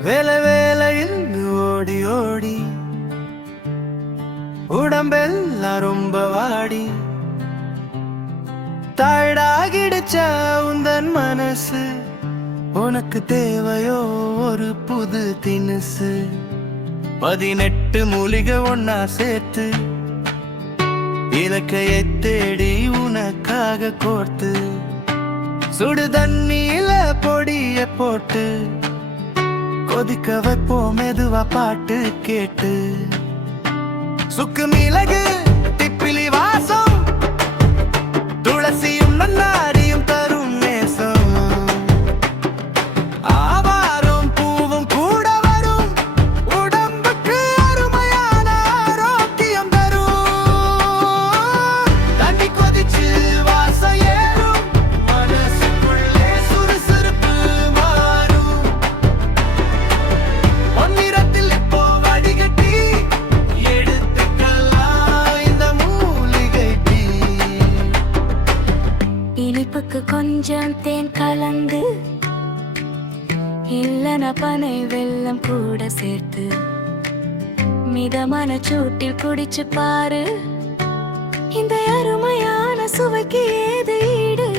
வேலை வேலையில் ஓடி ஓடி உடம்பெல்லாம் ரொம்ப வாடி தாழாகிடுச்ச உந்தன் மனசு உனக்கு தேவையோ ஒரு புது தினுசு 18 மூலிகை ஒன்னா சேர்த்து இலக்கையை தேடி உனக்காக கோர்த்து சுடு தண்ணியில பொடிய போட்டு கொதிக்க வைப்போம் மெதுவா பாட்டு கேட்டு சுக்கு மிளகு திப்பிலி வாசம் துளசியும் நன்னாரியும் தரும் நேசம் ஆவாரம் பூவும் கூட வரும் உடம்புக்கு அருமையான ஆரோக்கியம் தரும் தண்ணி கொதிச்சு வாசம் ஏறும் மனசுக்குள்ளே சுறுசுறுப்பு மாறும் பொன்னிறத்தில் இப்போ வடிகட்டி எடுத்துக்கலாம் இந்த மூலிகை டீ இனிப்புக்கு கொஞ்சம் தேன் கலந்து இல்லன பனை வெல்லம் கூட சேர்த்து மிதமான சூட்டில் குடிச்சு பாரு இந்த அருமையான சுவைக்கு ஏது ஈடு